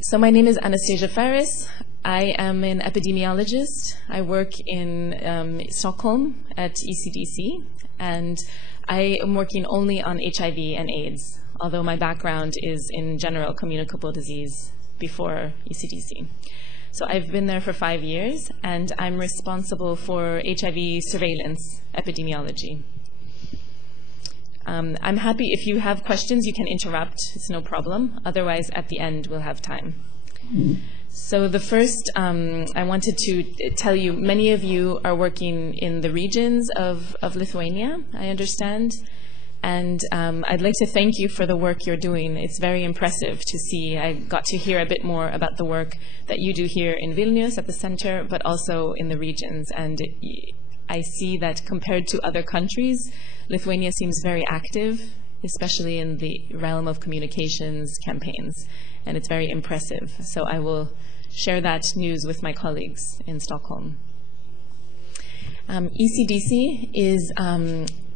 So my name is Anastasia Pharis. I am an epidemiologist. I work in Stockholm at ECDC, and I am working only on HIV and AIDS, although my background is in general communicable disease before ECDC. So I've been there for 5 years, and I'm responsible for HIV surveillance epidemiology. I'm happy if you have questions, you can interrupt, it's no problem. Otherwise, at the end, we'll have time. So the first, I wanted to tell you, many of you are working in the regions of Lithuania, I understand. And I'd like to thank you for the work you're doing. It's very impressive to see. I got to hear a bit more about the work that you do here in Vilnius at the center, but also in the regions. And I see that compared to other countries, Lithuania seems very active, especially in the realm of communications campaigns, and it's very impressive. So I will share that news with my colleagues in Stockholm. ECDC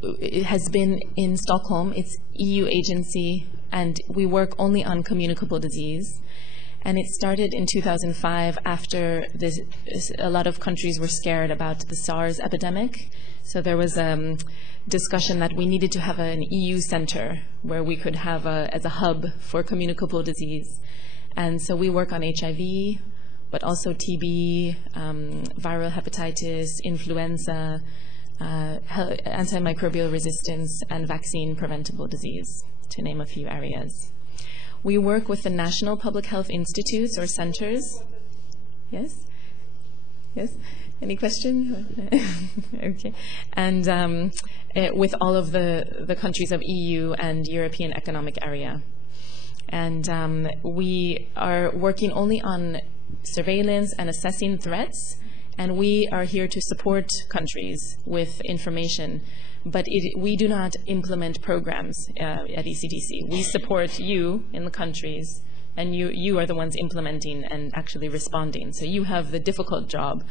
it has been in Stockholm. It's EU agency, and we work only on communicable disease. And it started in 2005 after a lot of countries were scared about the SARS epidemic. So there was discussion that we needed to have an EU center where we could have as a hub for communicable disease. And so we work on HIV, but also TB, viral hepatitis, influenza, antimicrobial resistance, and vaccine preventable disease, to name a few areas. We work with the national public health institutes or centers. Yes? Yes? Any questions? Okay. And with all of the countries of EU and European Economic Area. And we are working only on surveillance and assessing threats, and we are here to support countries with information. But we do not implement programs at ECDC. We support you in the countries, and you are the ones implementing and actually responding. So you have the difficult job,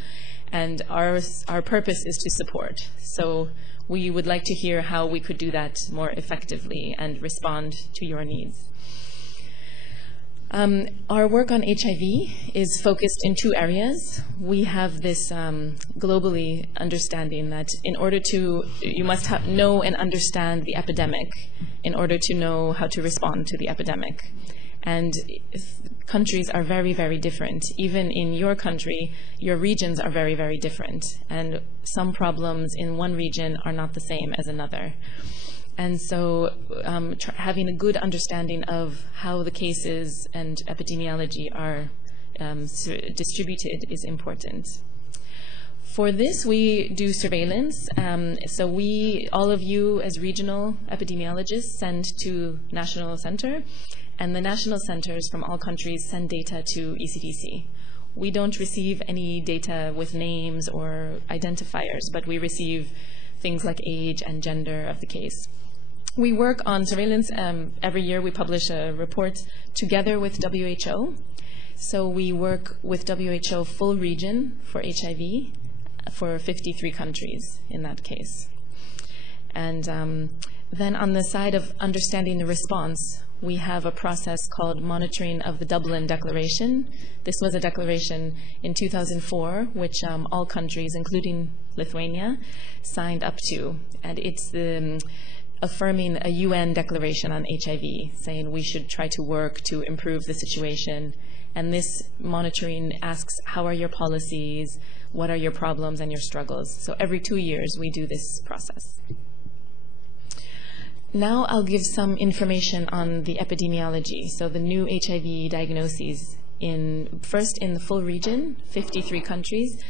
and our purpose is to support. So we would like to hear how we could do that more effectively and respond to your needs. Our work on HIV is focused in 2 areas. We have this globally understanding that in order to, you must know and understand the epidemic in order to know how to respond to the epidemic. And countries are very, very different. Even in your country, your regions are very, very different. And some problems in one region are not the same as another. And so having a good understanding of how the cases and epidemiology are distributed is important. For this, we do surveillance. So all of you as regional epidemiologists send to National Center, and the national centers from all countries send data to ECDC. We don't receive any data with names or identifiers, but we receive things like age and gender of the case. We work on surveillance. Every year we publish a report together with WHO. So we work with WHO full region for HIV for 53 countries in that case. And then on the side of understanding the response, we have a process called monitoring of the Dublin Declaration. This was a declaration in 2004, which all countries, including Lithuania, signed up to. And it's affirming a UN declaration on HIV, saying we should try to work to improve the situation. And this monitoring asks, how are your policies? What are your problems and your struggles? So every 2 years, we do this process. Now I'll give some information on the epidemiology. So the new HIV diagnoses first in the full region, 53 countries.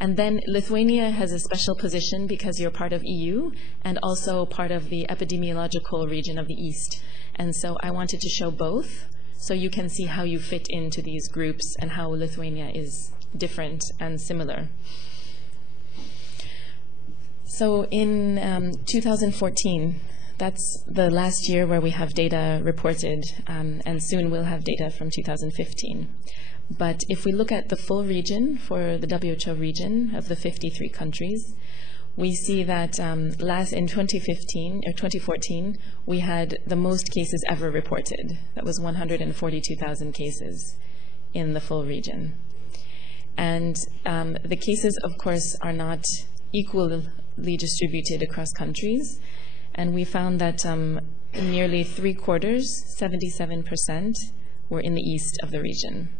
And then Lithuania has a special position because you're part of EU and also part of the epidemiological region of the East. And so I wanted to show both so you can see how you fit into these groups and how Lithuania is different and similar. So in 2014, that's the last year where we have data reported, and soon we'll have data from 2015. But if we look at the full region for the WHO region of the 53 countries, we see that in 2014, we had the most cases ever reported. That was 142,000 cases in the full region. And the cases, of course, are not equally distributed across countries. And we found that nearly 3/4, 77%, were in the east of the region.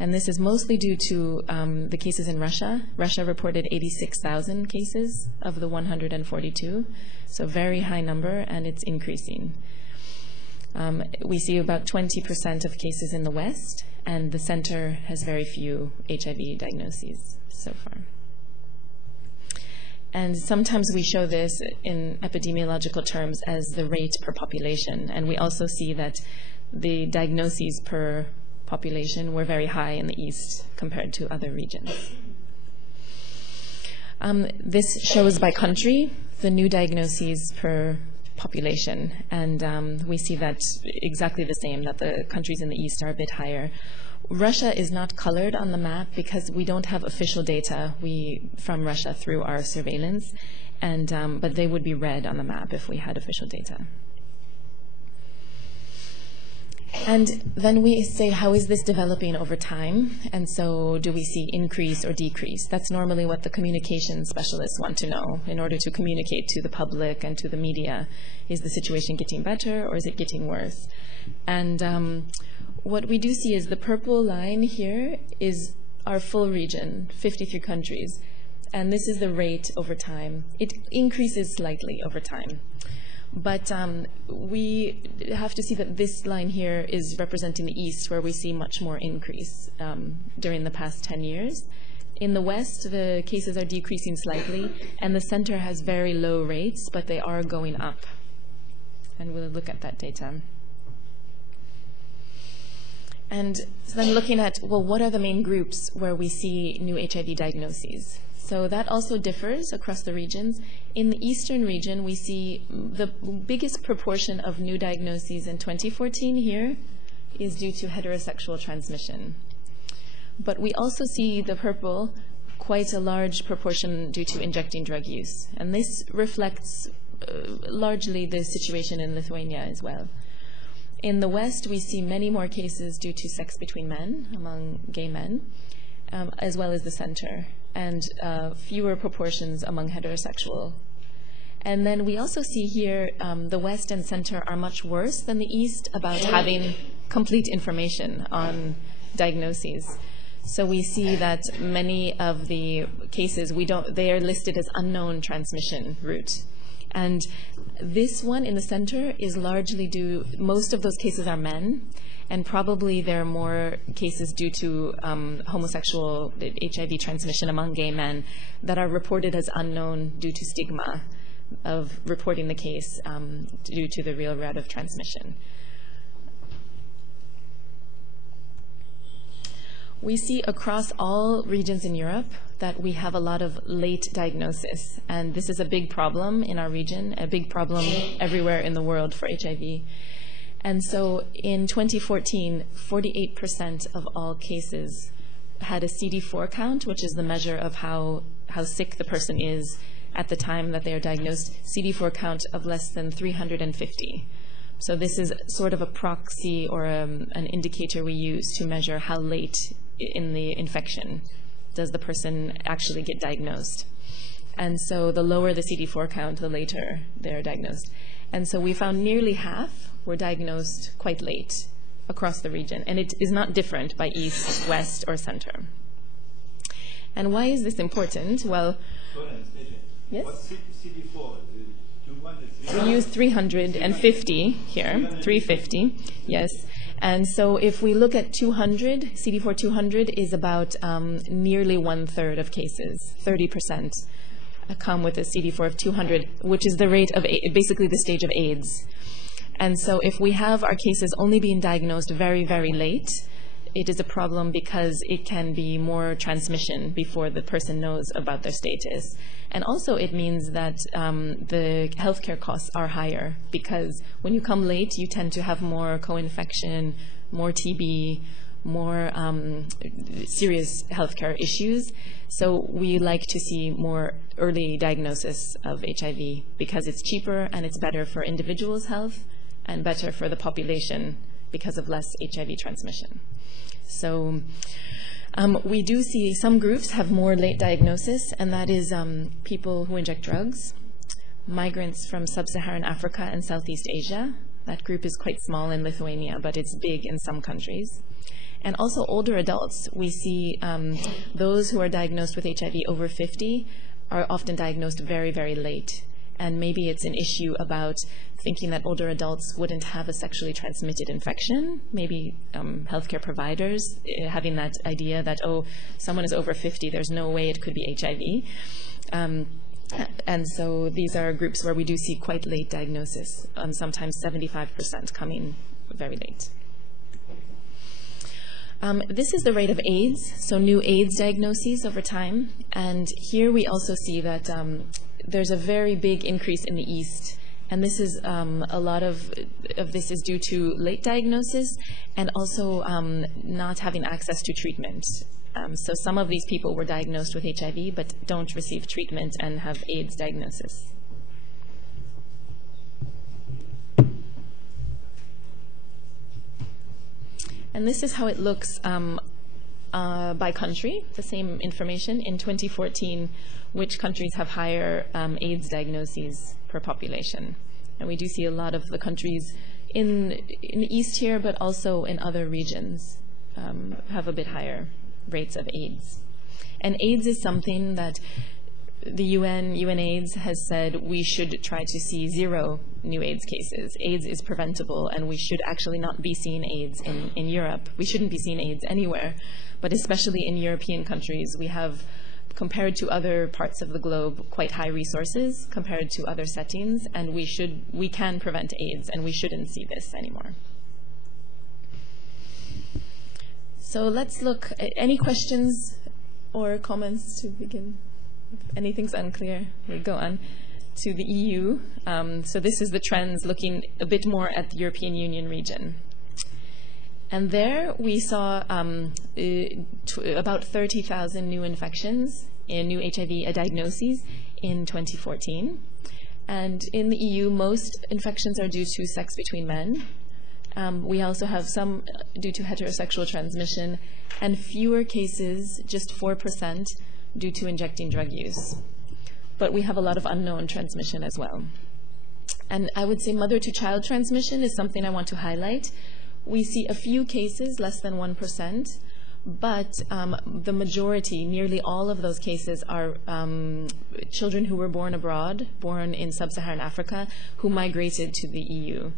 And this is mostly due to the cases in Russia. Russia reported 86,000 cases of the 142, so very high number, and it's increasing. We see about 20% of cases in the West, and the center has very few HIV diagnoses so far. And sometimes we show this in epidemiological terms as the rate per population, and we also see that the diagnoses per population were very high in the East compared to other regions. This shows by country the new diagnoses per population, and we see that exactly the same, that the countries in the East are a bit higher. Russia is not colored on the map because we don't have official data from Russia through our surveillance, and but they would be red on the map if we had official data. And then we say, how is this developing over time? And so do we see increase or decrease? That's normally what the communication specialists want to know in order to communicate to the public and to the media. Is the situation getting better or is it getting worse? And what we do see is the purple line here is our full region, 53 countries. And this is the rate over time. It increases slightly over time. But we have to see that this line here is representing the East, where we see much more increase during the past 10 years. In the West, the cases are decreasing slightly, and the center has very low rates, but they are going up. And we'll look at that data. And so then looking at, well, what are the main groups where we see new HIV diagnoses? So that also differs across the regions. In the eastern region, we see the biggest proportion of new diagnoses in 2014 here is due to heterosexual transmission. But we also see the purple, quite a large proportion due to injecting drug use. And this reflects largely the situation in Lithuania as well. In the West, we see many more cases due to sex between men, among gay men, as well as the center, and fewer proportions among heterosexual. And then we also see here the West and center are much worse than the East about having complete information on diagnoses. So we see that many of the cases, they are listed as unknown transmission route. And this one in the center is largely due, most of those cases are men, and probably there are more cases due to homosexual HIV transmission among gay men that are reported as unknown due to stigma of reporting the case due to the real route of transmission. We see across all regions in Europe that we have a lot of late diagnosis, and this is a big problem in our region, a big problem everywhere in the world for HIV. And so in 2014, 48% of all cases had a CD4 count, which is the measure of how sick the person is at the time that they are diagnosed, CD4 count of less than 350. So this is sort of a proxy or an indicator we use to measure how late in the infection does the person actually get diagnosed. And so the lower the CD4 count, the later they're diagnosed. And so we found nearly half were diagnosed quite late across the region. And it is not different by East, West, or Center. And why is this important? Well, yes? What's CD4? We use 350 here, 350, yes. And so if we look at 200, CD4 200 is about nearly 1/3 of cases, 30% come with a CD4 of 200, which is the rate of, basically the stage of AIDS. And so if we have our cases only being diagnosed very, very late, it is a problem because it can be more transmission before the person knows about their status. And also it means that the healthcare costs are higher because when you come late, you tend to have more co-infection, more TB, more serious healthcare issues. So we like to see more early diagnosis of HIV because it's cheaper and it's better for individuals' health and better for the population because of less HIV transmission. So we do see some groups have more late diagnosis, and that is people who inject drugs, migrants from sub-Saharan Africa and Southeast Asia. That group is quite small in Lithuania, but it's big in some countries. And also older adults. We see those who are diagnosed with HIV over 50 are often diagnosed very, very late. And maybe it's an issue about thinking that older adults wouldn't have a sexually transmitted infection. Maybe healthcare providers having that idea that, oh, someone is over 50, there's no way it could be HIV. And so these are groups where we do see quite late diagnosis, sometimes 75% coming very late. This is the rate of AIDS, so new AIDS diagnoses over time. And here we also see that there's a very big increase in the East. And this is a lot of this is due to late diagnosis and also not having access to treatment. So some of these people were diagnosed with HIV but don't receive treatment and have AIDS diagnosis. And this is how it looks by country, the same information. In 2014, which countries have higher AIDS diagnoses per population. And we do see a lot of the countries in the East here, but also in other regions have a bit higher rates of AIDS. And AIDS is something that the UNAIDS has said we should try to see 0 new AIDS cases. AIDS is preventable, and we should actually not be seeing AIDS in Europe. We shouldn't be seeing AIDS anywhere, but especially in European countries, we have, compared to other parts of the globe, quite high resources compared to other settings, and we can prevent AIDS, and we shouldn't see this anymore. So let's look at any questions or comments to begin. If anything's unclear, we'll go on to the EU. So this is the trends looking a bit more at the European Union region. And there we saw about 30,000 new infections in new HIV diagnoses in 2014. And in the EU, most infections are due to sex between men. We also have some due to heterosexual transmission, and fewer cases, just 4%, due to injecting drug use. But we have a lot of unknown transmission as well. And I would say mother-to-child transmission is something I want to highlight. We see a few cases, less than 1%, but the majority, nearly all of those cases are children who were born abroad, born in sub-Saharan Africa, who migrated to the EU.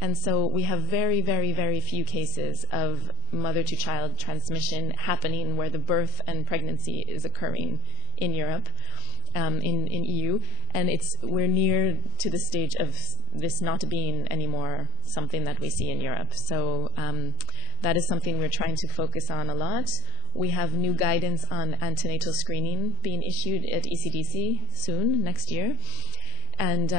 And so we have very, very, very few cases of mother-to-child transmission happening where the birth and pregnancy is occurring in Europe, in EU. And we're near to the stage of this not being anymore something that we see in Europe. So that is something we're trying to focus on a lot. We have new guidance on antenatal screening being issued at ECDC soon, next year. And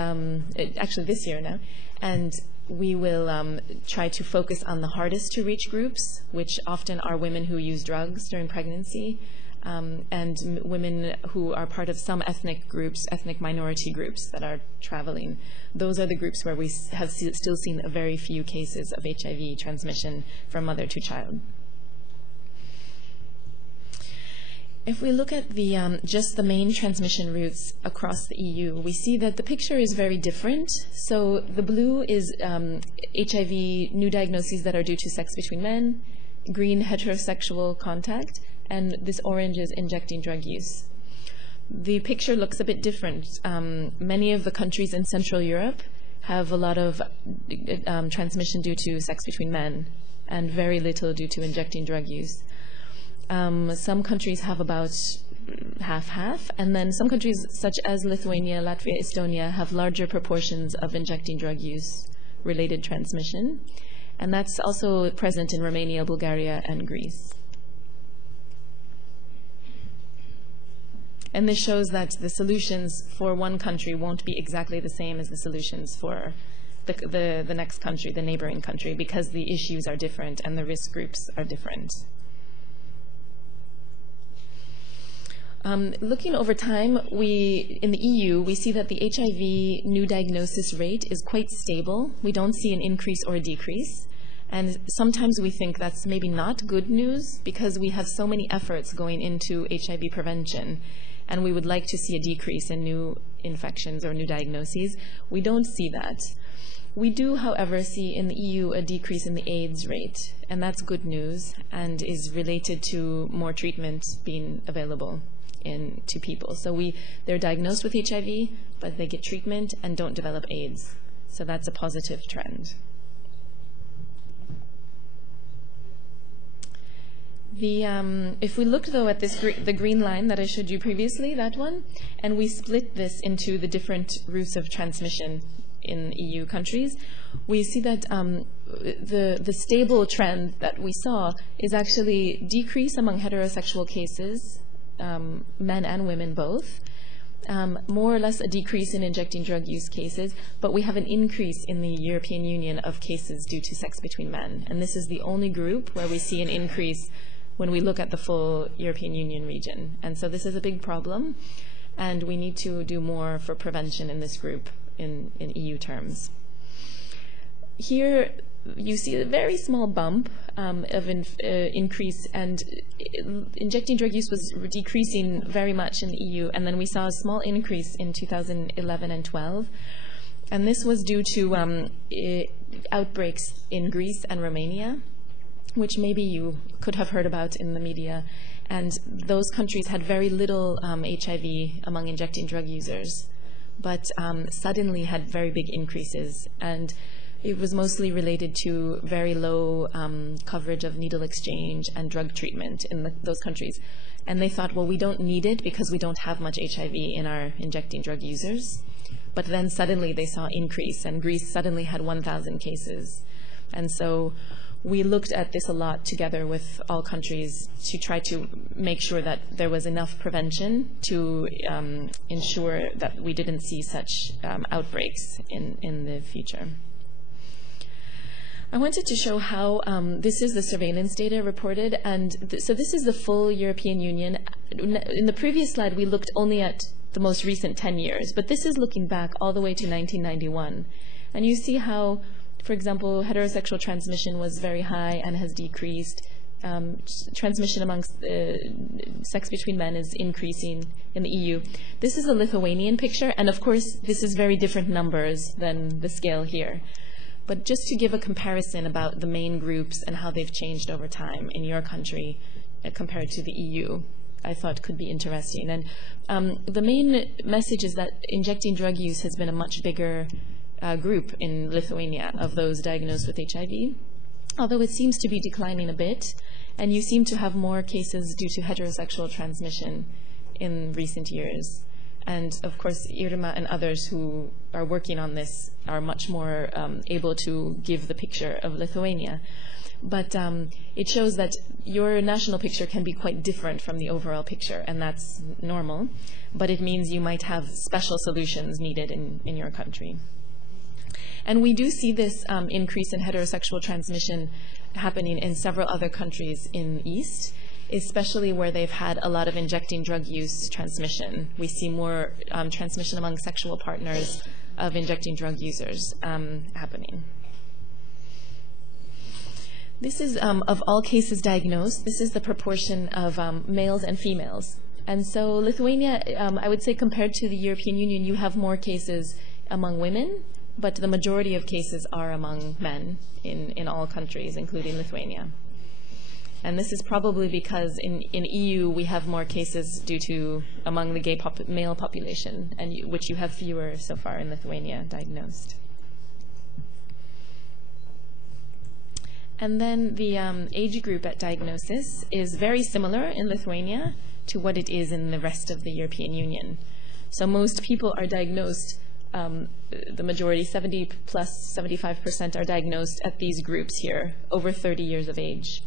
actually this year now. And we will try to focus on the hardest to reach groups, which often are women who use drugs during pregnancy, and women who are part of some ethnic groups, ethnic minority groups that are traveling. Those are the groups where we have still seen a very few cases of HIV transmission from mother to child. If we look at just the main transmission routes across the EU, we see that the picture is very different. So the blue is HIV new diagnoses that are due to sex between men, green heterosexual contact, and this orange is injecting drug use. The picture looks a bit different. Many of the countries in Central Europe have a lot of transmission due to sex between men, and very little due to injecting drug use. Some countries have about half-half, and then some countries such as Lithuania, Latvia, Estonia have larger proportions of injecting drug use related transmission, and that's also present in Romania, Bulgaria, and Greece. And this shows that the solutions for one country won't be exactly the same as the solutions for the next country, the neighboring country, because the issues are different and the risk groups are different. Looking over time, in the EU, we see that the HIV new diagnosis rate is quite stable. We don't see an increase or a decrease. And sometimes we think that's maybe not good news because we have so many efforts going into HIV prevention, and we would like to see a decrease in new infections or new diagnoses. We don't see that. We do, however, see in the EU a decrease in the AIDS rate, and that's good news and is related to more treatment being available to people. So they're diagnosed with HIV, but they get treatment and don't develop AIDS. So that's a positive trend. If we look, though, at the green line that I showed you previously, that one, and we split this into the different routes of transmission in EU countries, we see that the stable trend that we saw is actually decrease among heterosexual cases, men and women both, more or less a decrease in injecting drug use cases, but we have an increase in the European Union of cases due to sex between men. And this is the only group where we see an increase when we look at the full European Union region. And so this is a big problem, and we need to do more for prevention in this group in EU terms. Here you see a very small bump of increase, and injecting drug use was decreasing very much in the EU, and then we saw a small increase in 2011 and 12. And this was due to outbreaks in Greece and Romania, which maybe you could have heard about in the media. And those countries had very little HIV among injecting drug users, but suddenly had very big increases. And it was mostly related to very low coverage of needle exchange and drug treatment in those countries. And they thought, well, we don't need it because we don't have much HIV in our injecting drug users. But then suddenly they saw increase, and Greece suddenly had 1,000 cases. And so we looked at this a lot together with all countries to try to make sure that there was enough prevention to ensure that we didn't see such outbreaks in the future. I wanted to show how this is the surveillance data reported, and so this is the full European Union. In the previous slide, we looked only at the most recent 10 years, but this is looking back all the way to 1991. And you see how, for example, heterosexual transmission was very high and has decreased. Transmission amongst sex between men is increasing in the EU. This is a Lithuanian picture, and of course, this is very different numbers than the scale here. But just to give a comparison about the main groups and how they've changed over time in your country compared to the EU, I thought could be interesting. And the main message is that injecting drug use has been a much bigger group in Lithuania of those diagnosed with HIV, although it seems to be declining a bit, and you seem to have more cases due to heterosexual transmission in recent years. And of course, Irma and others who are working on this are much more able to give the picture of Lithuania. But it shows that your national picture can be quite different from the overall picture, and that's normal, but it means you might have special solutions needed in your country. And we do see this increase in heterosexual transmission happening in several other countries in the East, especially where they've had a lot of injecting drug use transmission. We see more transmission among sexual partners of injecting drug users happening. This is, of all cases diagnosed, this is the proportion of males and females. And so Lithuania, I would say compared to the European Union, you have more cases among women, but the majority of cases are among men in all countries, including Lithuania. And this is probably because in EU we have more cases due to among the gay male population, and which you have fewer so far in Lithuania diagnosed. And then the age group at diagnosis is very similar in Lithuania to what it is in the rest of the European Union. So most people are diagnosed, the majority, 70 plus 75% are diagnosed at these groups here, over 30 years of age.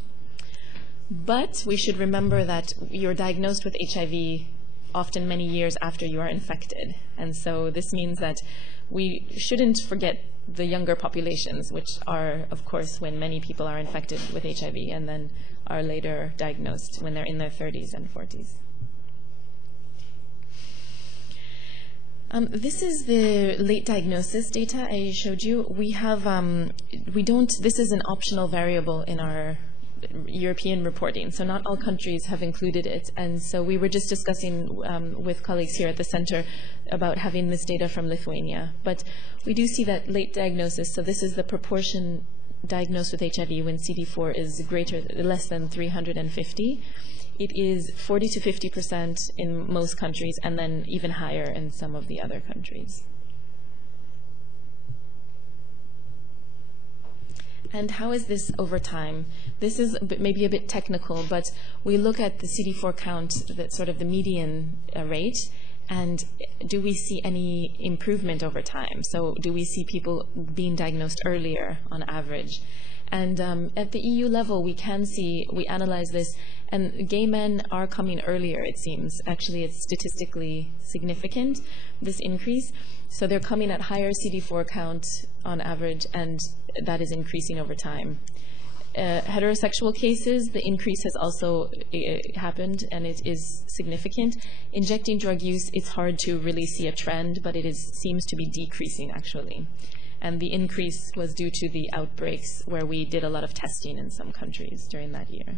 But we should remember that you're diagnosed with HIV often many years after you are infected. And so this means that we shouldn't forget the younger populations, which are, of course, when many people are infected with HIV and then are later diagnosed when they're in their 30s and 40s. This is the late diagnosis data I showed you. We have, this is an optional variable in our European reporting, so not all countries have included it. And so we were just discussing with colleagues here at the center about having this data from Lithuania. But we do see that late diagnosis, so this is the proportion diagnosed with HIV when CD4 is less than 350. It is 40 to 50% in most countries, and then even higher in some of the other countries. And how is this over time? This is maybe a bit technical, but we look at the CD4 count, that sort of the median rate, and do we see any improvement over time? So do we see people being diagnosed earlier on average? And at the EU level, we analyze this, and gay men are coming earlier, it seems. Actually, it's statistically significant, this increase. So they're coming at higher CD4 count on average, and that is increasing over time. Heterosexual cases, the increase has also happened, and it is significant. Injecting drug use, it's hard to really see a trend, but it seems to be decreasing, actually. And the increase was due to the outbreaks where we did a lot of testing in some countries during that year.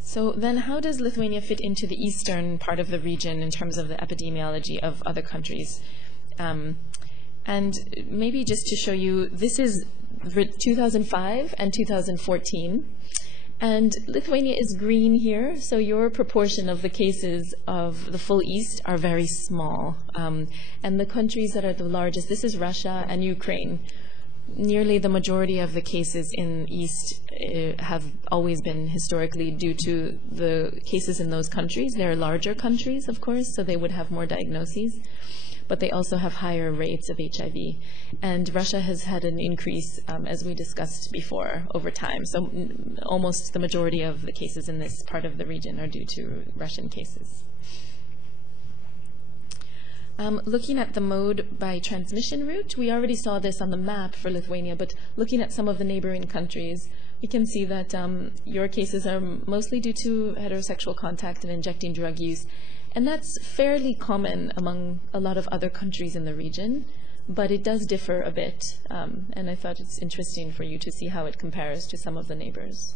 So then how does Lithuania fit into the eastern part of the region in terms of the epidemiology of other countries? And maybe just to show you, this is 2005 and 2014. And Lithuania is green here, so your proportion of the cases of the full East are very small. And the countries that are the largest, this is Russia and Ukraine. Nearly the majority of the cases in East have always been historically due to the cases in those countries. They're larger countries, of course, so they would have more diagnoses. But they also have higher rates of HIV. And Russia has had an increase, as we discussed before, over time. So almost the majority of the cases in this part of the region are due to Russian cases. Looking at the mode by transmission route, we already saw this on the map for Lithuania, but looking at some of the neighboring countries, we can see that your cases are mostly due to heterosexual contact and injecting drug use. And that's fairly common among a lot of other countries in the region, but it does differ a bit. And I thought it's interesting for you to see how it compares to some of the neighbors.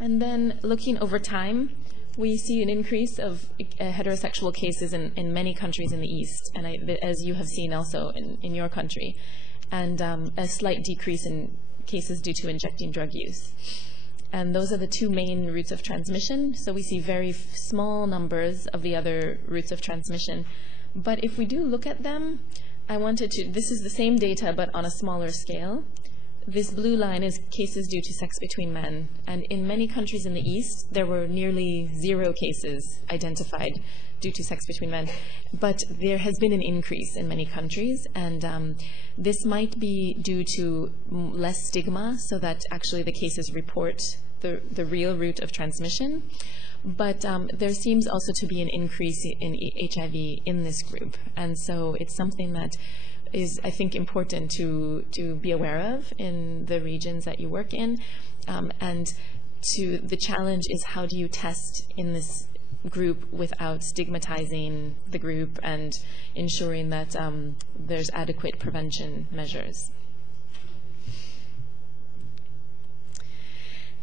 And then looking over time, we see an increase of heterosexual cases in many countries in the East, and as you have seen also in your country, and a slight decrease in cases due to injecting drug use. And those are the two main routes of transmission. So we see very small numbers of the other routes of transmission. But if we do look at them, this is the same data, but on a smaller scale. This blue line is cases due to sex between men. And in many countries in the East, there were nearly 0 cases identified due to sex between men. But there has been an increase in many countries, and this might be due to less stigma, so that actually the cases report the real route of transmission. But there seems also to be an increase in HIV in this group. And so it's something that is, I think, important to be aware of in the regions that you work in. And the challenge is, how do you test in this group without stigmatizing the group and ensuring that there's adequate prevention measures.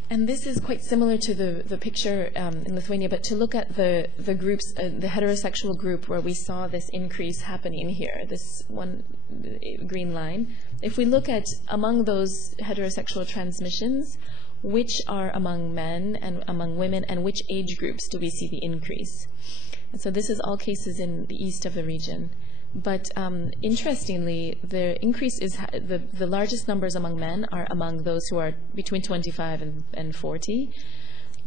And this is quite similar to the picture in Lithuania, but to look at the groups, the heterosexual group where we saw this increase happening here, this one green line. If we look at among those heterosexual transmissions, which are among men and among women, and which age groups do we see the increase? And so this is all cases in the east of the region. But interestingly, the increase is, the largest numbers among men are among those who are between 25 and 40.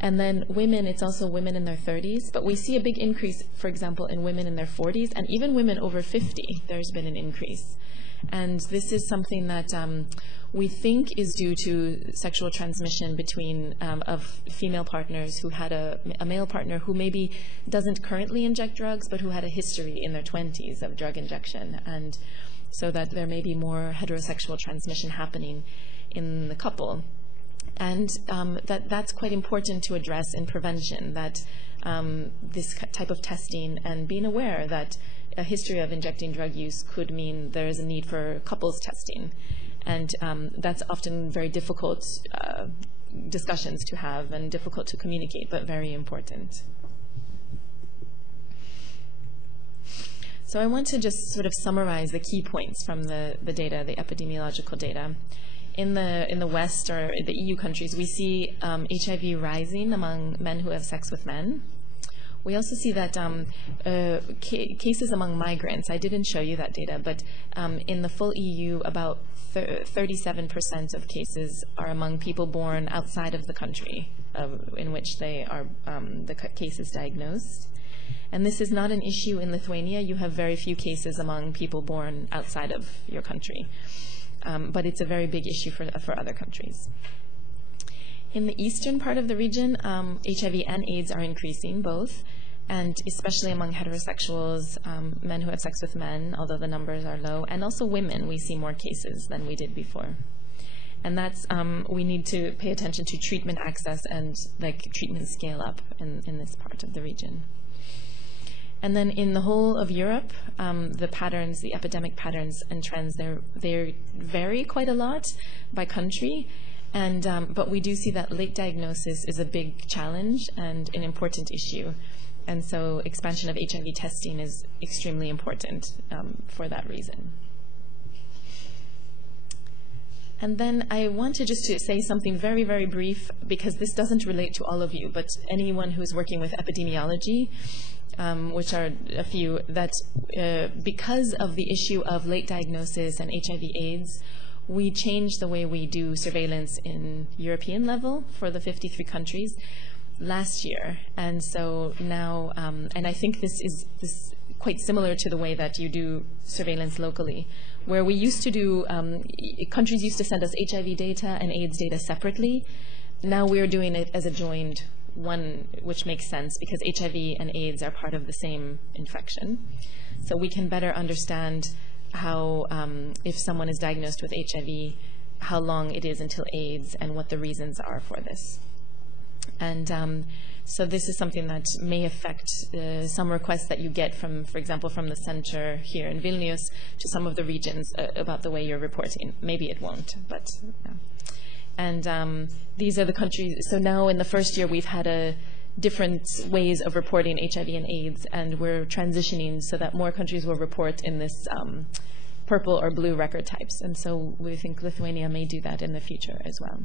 And then women, it's also women in their 30s, but we see a big increase, for example, in women in their 40s, and even women over 50, there's been an increase. And this is something that we think is due to sexual transmission between of female partners who had a male partner who maybe doesn't currently inject drugs, but who had a history in their 20s of drug injection, and so that there may be more heterosexual transmission happening in the couple. And that's quite important to address in prevention, that this type of testing and being aware that a history of injecting drug use could mean there is a need for couples testing. And that's often very difficult discussions to have and difficult to communicate, but very important. So I want to just sort of summarize the key points from the data, the epidemiological data. In the West or the EU countries, we see HIV rising among men who have sex with men. We also see that cases among migrants, I didn't show you that data, but in the full EU, about 37% of cases are among people born outside of the country in which they are the case is diagnosed. And this is not an issue in Lithuania. You have very few cases among people born outside of your country. But it's a very big issue for other countries. In the eastern part of the region, HIV and AIDS are increasing both, and especially among heterosexuals, men who have sex with men, although the numbers are low, and also women, we see more cases than we did before. And that's, we need to pay attention to treatment access and treatment scale up in this part of the region. And then in the whole of Europe, the patterns, the epidemic patterns and trends, they vary quite a lot by country. And, but we do see that late diagnosis is a big challenge and an important issue. And so expansion of HIV testing is extremely important for that reason. And then I wanted just to say something very, very brief, because this doesn't relate to all of you, but anyone who's working with epidemiology, which are a few, that because of the issue of late diagnosis and HIV/AIDS, we changed the way we do surveillance in European level for the 53 countries last year. And so now, and I think this is quite similar to the way that you do surveillance locally, where we used to do, countries used to send us HIV data and AIDS data separately. Now we're doing it as a joined one, which makes sense because HIV and AIDS are part of the same infection. So we can better understand how, if someone is diagnosed with HIV, how long it is until AIDS and what the reasons are for this. And so this is something that may affect some requests that you get from, for example, from the center here in Vilnius to some of the regions about the way you're reporting. Maybe it won't, but yeah. And these are the countries. So now in the first year, we've had different ways of reporting HIV and AIDS, and we're transitioning so that more countries will report in this purple or blue record types. And so we think Lithuania may do that in the future as well.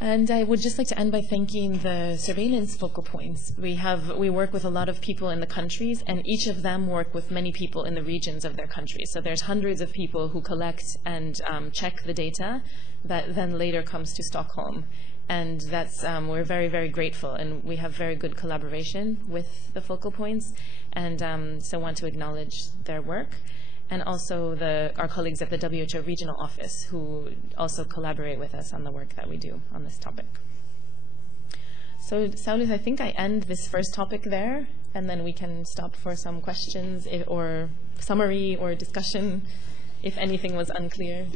And I would just like to end by thanking the surveillance focal points. We work with a lot of people in the countries, and each of them work with many people in the regions of their countries. So there's hundreds of people who collect and check the data that then later comes to Stockholm. And that's, we're very, very grateful, and we have very good collaboration with the focal points, and so want to acknowledge their work. And also our colleagues at the WHO regional office who also collaborate with us on the work that we do on this topic. So Saulis, I think I end this first topic there, and then we can stop for some questions or summary or discussion if anything was unclear.